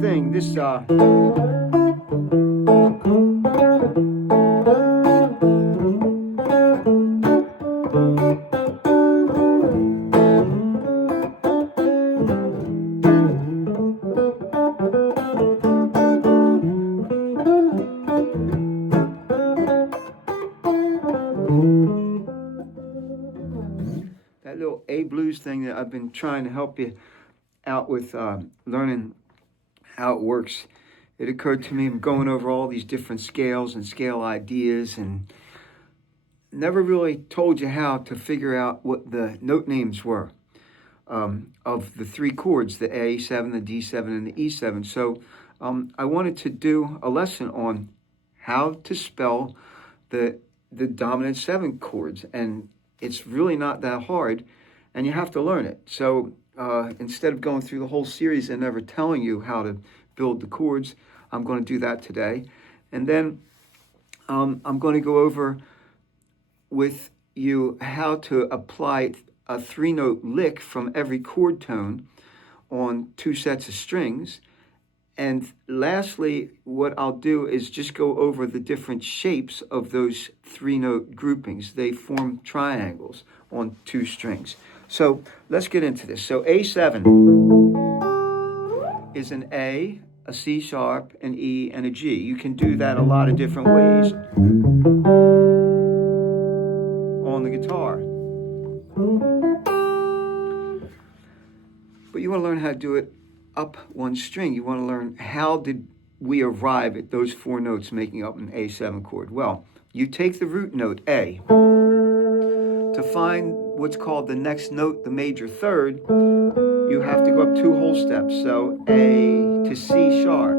thing. This that little A blues thing that I've been trying to help you out with learning how it works. It occurred to me, I'm going over all these different scales and scale ideas, and never really told you how to figure out what the note names were of the three chords, the A7, the D7, and the E7. So I wanted to do a lesson on how to spell the dominant 7 chords, and it's really not that hard, and you have to learn it. So instead of going through the whole series and never telling you how to build the chords, I'm going to do that today. And then I'm going to go over with you how to apply a 3-note lick from every chord tone on 2 sets of strings. And lastly, what I'll do is just go over the different shapes of those 3-note groupings. They form triangles on 2 strings. So let's get into this. So A7 is an A, a C sharp, an E, and a G. You can do that a lot of different ways on the guitar. But you want to learn how to do it up 1 string. You want to learn how did we arrive at those 4 notes making up an A7 chord. Well, you take the root note A. To find what's called the next note, the major third, you have to go up 2 whole steps. So A to C sharp.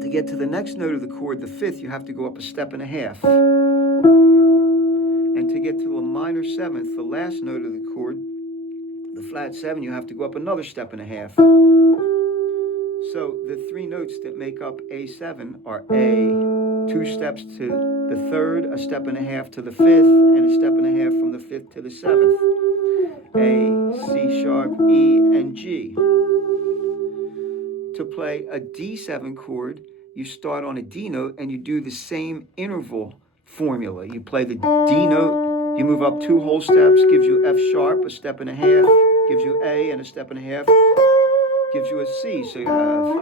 To get to the next note of the chord, the 5th, you have to go up a step and a half. And to get to a minor 7th, the last note of the chord, the flat 7, you have to go up another step and a half. So the 3 notes that make up A7 are A, 2 steps to the 3rd, a step and a half to the 5th, and a step and a half from the 5th to the 7th. A, C sharp, E, and G. To play a D7 chord, you start on a D note and you do the same interval formula. You play the D note, you move up 2 whole steps, gives you F sharp, a step and a half, gives you A and a step and a half, gives you a C. So you have,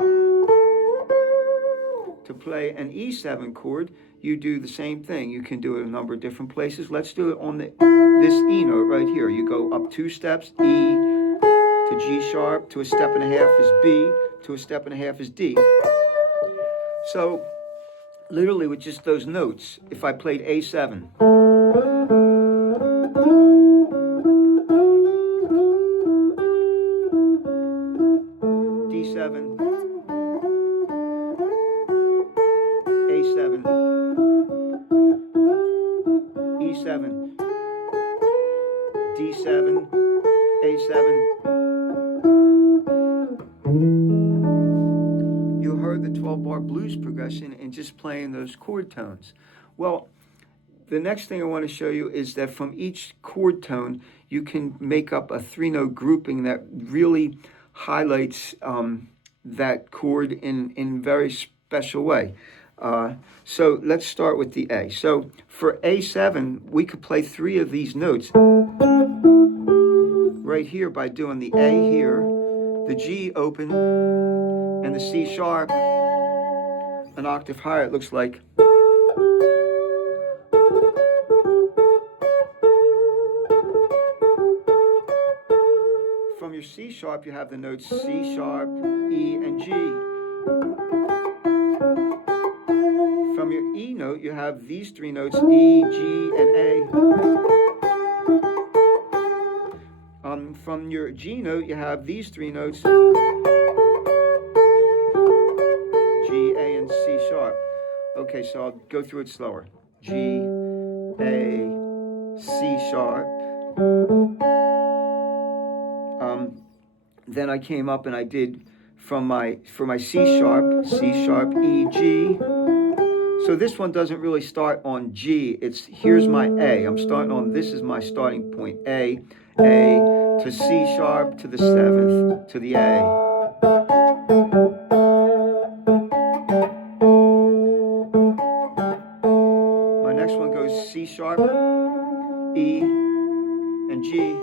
to play an E7 chord, you do the same thing. You can do it a number of different places. Let's do it on this E note right here. You go up 2 steps, E to G sharp, to a step and a half is B, to a step and a half is D. So literally with just those notes, if I played A7, D7, A7, E7, D7, A7. You heard the 12-bar blues progression in just playing those chord tones. Well, the next thing I want to show you is that from each chord tone, you can make up a 3-note grouping that really highlights that chord in a very special way. So let's start with the A. So for A7, we could play 3 of these notes right here by doing the A here, the G open, and the C sharp an octave higher. It looks like. From your C sharp, you have the notes C sharp, E, and G. From your E note, you have these 3 notes, E, G, and A. From your G note, you have these 3 notes, G, A, and C sharp. Okay, so I'll go through it slower. G, A, C sharp. Then I came up and I did for my C sharp, E, G. So this one doesn't really start on G. It's here's my A. I'm starting on, this is my starting point. A to C sharp to the 7th to the A. sharp, E, and G.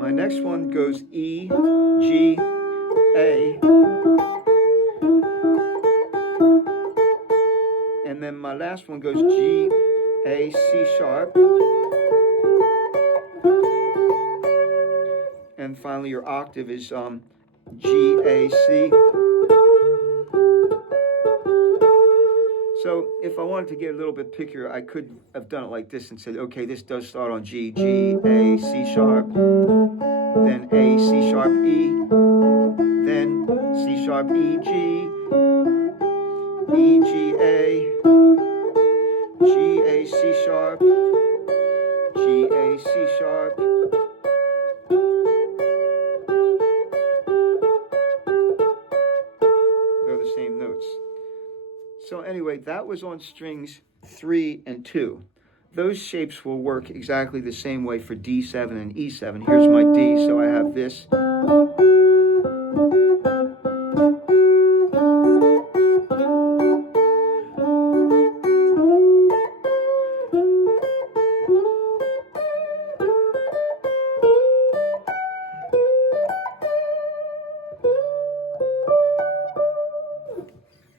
My next one goes E, G, A, and then my last one goes G, A, C sharp, and finally your octave is G, A, C. So if I wanted to get a little bit pickier, I could have done it like this and said, okay, this does start on G, G, A, C sharp, then A, C sharp, E, then C sharp, E, G, E, G, A, G, A, C sharp, G, A, C sharp, they're the same notes. So anyway, that was on strings 3 and 2. Those shapes will work exactly the same way for D7 and E7. Here's my D, so I have this.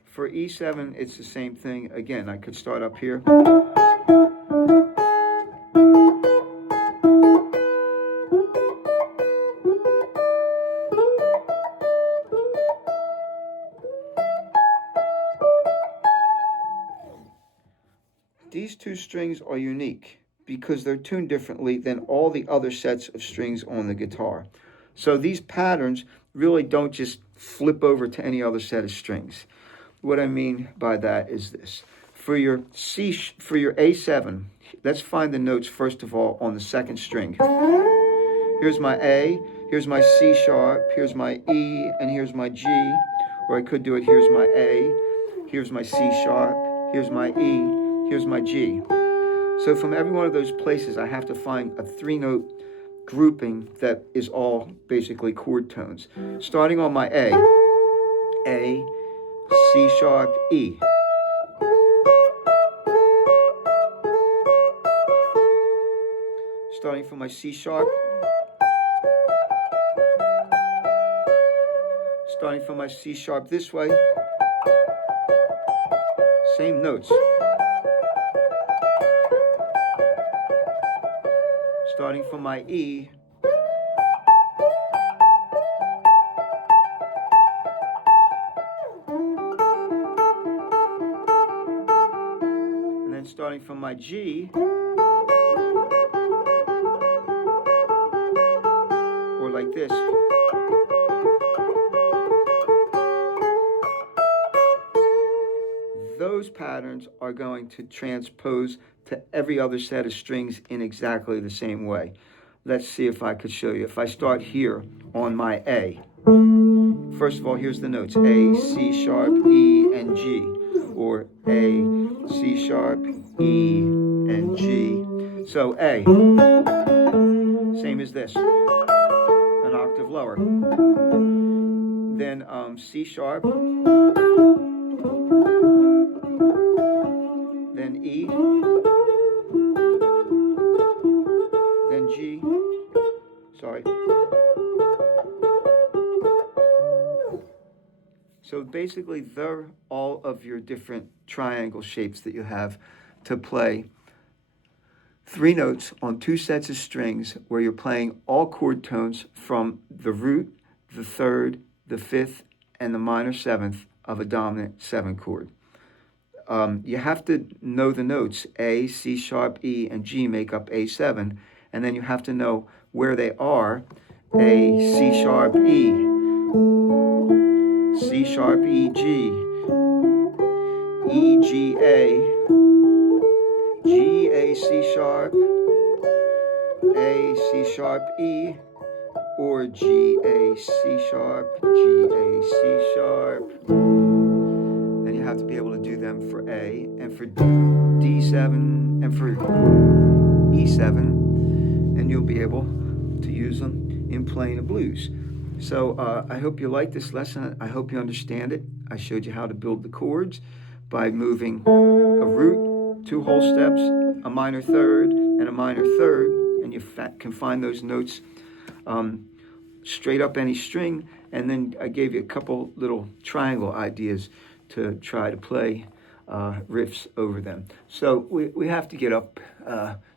For E7, it's the same thing. Again, I could start up here. These two strings are unique because they're tuned differently than all the other sets of strings on the guitar. So these patterns really don't just flip over to any other set of strings. What I mean by that is this. For your A7, let's find the notes first of all on the second string. Here's my A, here's my C sharp, here's my E, and here's my G. Or I could do it, here's my A, here's my C sharp, here's my E, here's my G. So from every one of those places, I have to find a 3-note grouping that is all basically chord tones. Starting on my A, C sharp, E. Starting from my C sharp. Starting from my C sharp this way. Same notes. Starting from my E. And then starting from my G. Or like this. Those patterns are going to transpose to every other set of strings in exactly the same way. Let's see if I could show you. If I start here on my A, first of all, here's the notes. A, C sharp, E, and G. Or A, C sharp, E, and G. So A, same as this, an octave lower. Then C sharp, then E, then G, sorry. So basically, they're all of your different triangle shapes that you have to play 3 notes on 2 sets of strings where you're playing all chord tones from the root, the 3rd, the 5th, and the minor 7th of a dominant 7 chord. You have to know the notes. A, C sharp, E, and G make up A7, and then you have to know where they are. A, C sharp, E, C sharp, E, G, E, G, A, G, A, C sharp, A, C sharp, E, or G, A, C sharp, G, A, C sharp. And you have to be able to do them for A, and for D7, and for E7, and you'll be able to use them in playing the blues. So I hope you like this lesson. I hope you understand it. I showed you how to build the chords. by moving a root, 2 whole steps, a minor third, and a minor third, and you can find those notes straight up any string. And then I gave you a couple little triangle ideas to try to play riffs over them. So we have to get up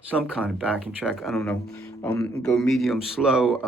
some kind of backing track. I don't know, go medium slow.